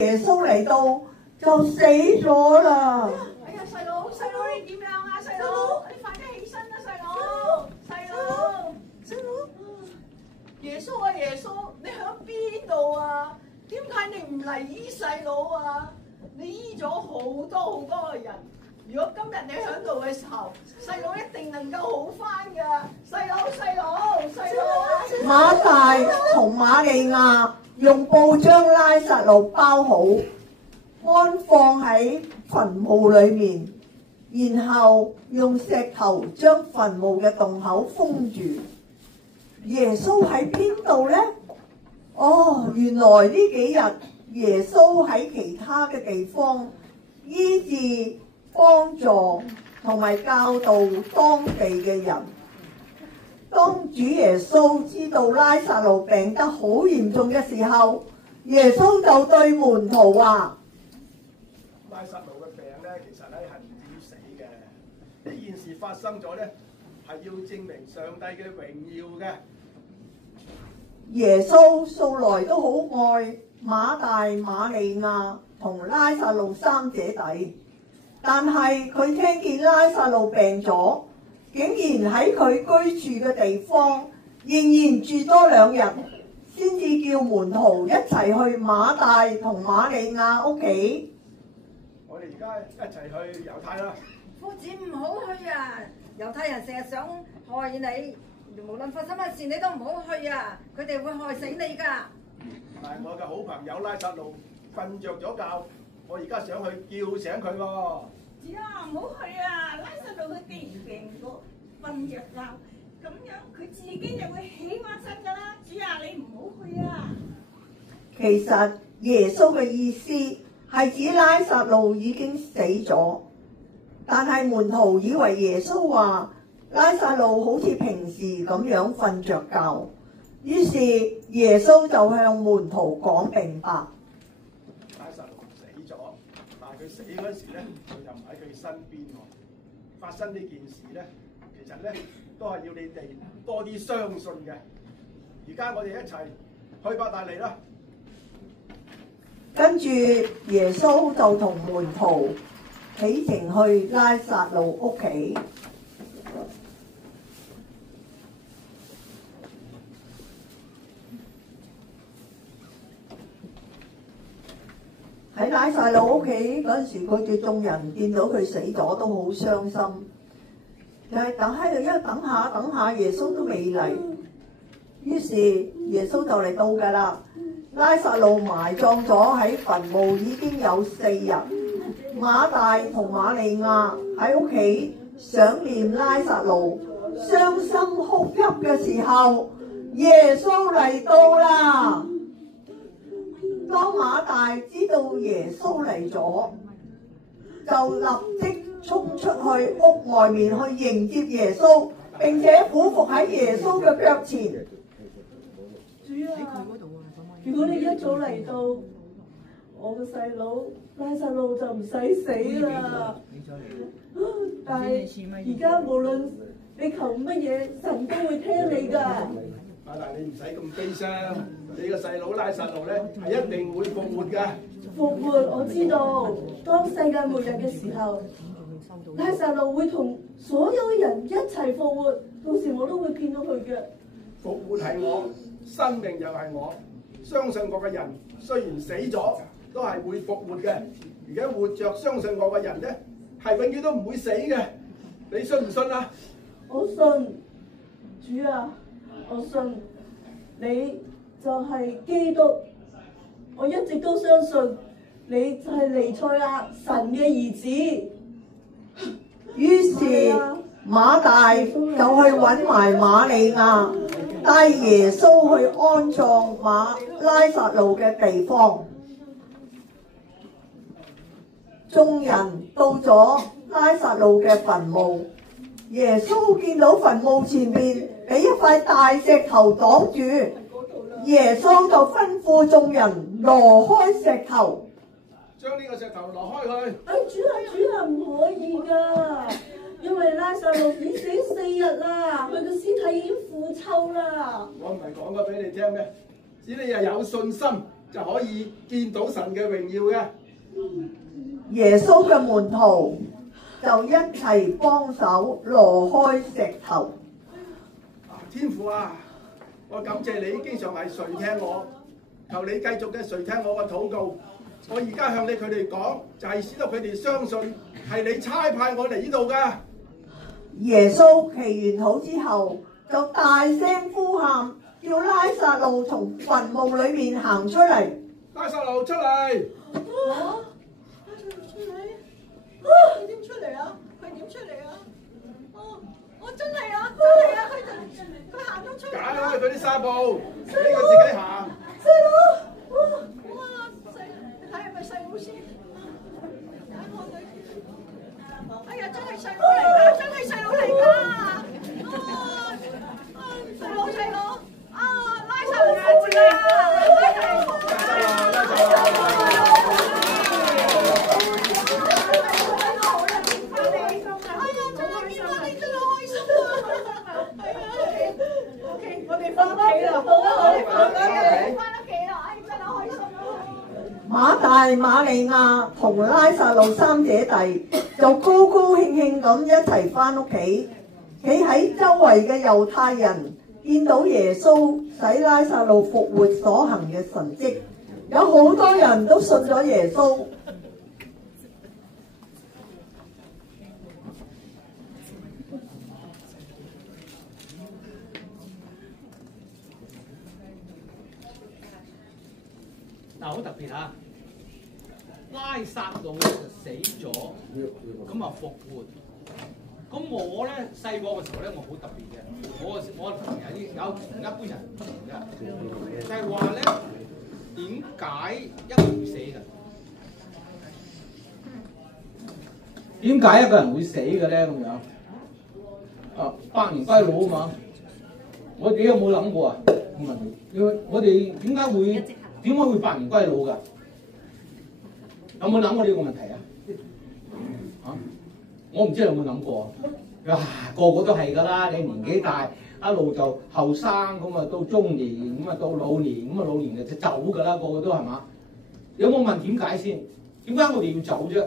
耶穌嚟到就死咗啦。哎呀，細佬你點樣啊？細佬，你快啲起身啦，細佬。耶穌啊耶穌，你喺邊度啊？點解你唔嚟醫細佬啊？你醫咗好多個人。如果今日你喺度嘅時候，細佬一定能夠好翻㗎。細佬，馬大同瑪利亞用布將拉撒路包好，安放喺墳墓裏面，然後用石頭將墳墓嘅洞口封住。耶穌喺邊度呢？哦，原來呢幾日耶穌喺其他嘅地方醫治、幫助同埋教導當地嘅人。當主耶穌知道拉撒路病得好嚴重嘅時候，耶穌就對門徒話：拉撒路嘅病咧，其實咧係唔至於死嘅。呢件事發生咗咧，係要證明上帝嘅榮耀嘅。耶穌素來都好愛馬大、瑪利亞同拉撒路三姐弟，但係佢聽見拉撒路病咗，竟然喺佢居住嘅地方仍然住多2日，先至叫門徒一齊去馬大同瑪利亞屋企。我哋而家一齊去猶太啦。夫子唔好去啊！猶太人成日想害你，無論發生乜事你都唔好去啊！佢哋會害死你㗎。但係我嘅好朋友拉撒路瞓着咗覺，我而家想去叫醒佢喎。主啊，唔好去啊！拉撒路佢既然病過，瞓着覺，咁樣佢自己就會起翻身㗎啦。主啊，你唔好去啊！其實耶穌嘅意思係指拉撒路已經死咗，但係門徒以為耶穌話拉撒路好似平時咁樣瞓着覺，於是耶穌就向門徒講明白。拉撒路死咗，但係佢死嗰時咧，佢就唔喺佢身邊喎。發生呢件事咧，其實咧都係要你哋多啲相信嘅。而家我哋一齊去伯大尼啦。跟住耶穌就同門徒起程去拉撒路屋企。喺拉撒路屋企嗰陣時，佢哋眾人見到佢死咗都好傷心，但係等喺度一等下，耶穌都未嚟，於是耶穌就嚟到㗎啦。拉撒路埋葬咗喺墳墓已經有4日，馬大同瑪利亞喺屋企想念拉撒路，傷心哭泣嘅時候，耶穌嚟到啦。當馬大知道耶穌嚟咗，就立即衝出去屋外面去迎接耶穌，並且俯伏喺耶穌嘅腳前。主啊，如果你一早嚟到，我個細佬拉撒路就唔使死啦。但係而家無論你求乜嘢，神都會聽你㗎。啊嗱，你唔使咁悲傷，你個細佬拉撒路咧係一定會復活㗎。復活，我知道。當世界末日嘅時候，拉撒路會同所有人一齊復活，到時我都會見到佢嘅。復活係我，生命又係我。相信我嘅人雖然死咗，都係會復活嘅。而家活着相信我嘅人咧，係永遠都唔會死嘅。你信唔信啊？我信，主啊，我信你就係基督。我一直都相信你就係彌賽亞，神嘅兒子。於是馬大就去揾埋瑪利亞，帶耶穌去安葬拉撒路嘅地方。眾人到咗拉撒路嘅墳墓，耶穌見到墳墓前面俾一塊大石頭擋住，耶穌就吩咐眾人挪開石頭，將呢個石頭挪開佢。主啊，唔可以㗎，因為拉撒路已死4日啦，佢個屍體已經腐臭啦。我唔係講過俾你聽咩？只你又有信心，就可以見到神嘅榮耀嘅。耶穌嘅門徒就一齊幫手挪開石頭。天父啊，我感謝你經常係垂聽我，求你繼續嘅垂聽我嘅禱告。我而家向你佢哋講，就係使到佢哋相信係你差派我嚟呢度嘅。耶穌祈完禱之後，就大聲呼喊，叫拉撒路從墳墓裏面行出嚟。拉撒路出嚟！佢點出嚟啊？佢點出嚟啊？我真係啊！佢行咗出嚟。解開佢啲紗布，俾佢自己行。細佬，哇！你睇係咪細佬先？解開佢。哎呀，真係細佬嚟㗎！真係細佬嚟㗎！細佬，拉撒路父子啊！馬大、馬利亞同拉撒路三姐弟就高高興興咁一齊返屋企。企喺周圍嘅猶太人見到耶穌使拉撒路復活所行嘅神蹟，有好多人都信咗耶穌。嗱，好特別嚇，拉撒路咧就死咗，咁啊復活。咁我咧細個嘅時候咧，我好特別嘅，我同有同一般人唔同嘅，就係話咧點解一個人會死嘅？點解一個人會死嘅咧？咁樣百年歸老啊嘛！我哋有冇諗過啊？我問你，我哋點解會百年歸老㗎？有冇諗過呢個問題啊？我唔知你有冇諗過啊！個個都係㗎啦，你年紀大一路就後生咁啊，到中年咁啊，到老年咁啊，老年就走㗎啦，個個都係嘛？有冇問點解先？點解我哋要走啫？